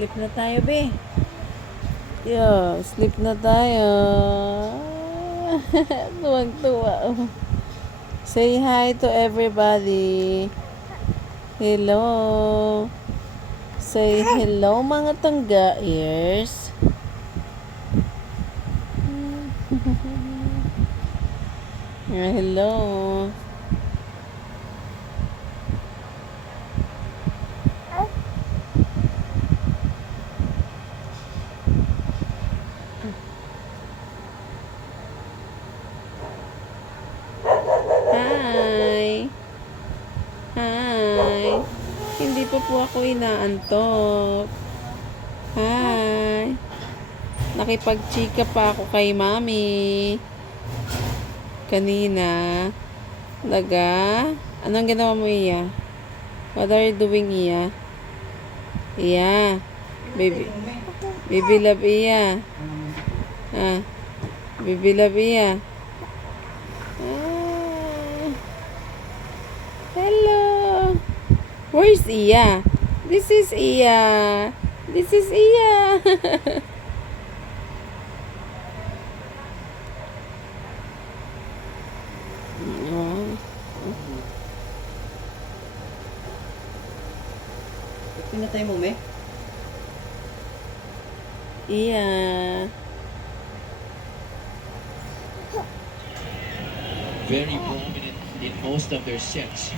Sleep na tayo, be. Yo, sleep na tayo. Tuwag-tuwa. Say hi to everybody. Hello. Say hello, mga tangga-ears. Hello. Hi. Hi. Hindi pa po ako inaantok. Hi. Nakipagchika pa ako kay mami. Kanina. Laga. Anong ginawa mo, Iya? What are you doing, Iya? Iya. Baby. Baby love, Iya. Ah. Baby love, Iya. Ah. Hello. Where's Iya? This is Iya. This is Iya. Oh. Pinatay mo, me? Iya. Very prominent in most of their sets.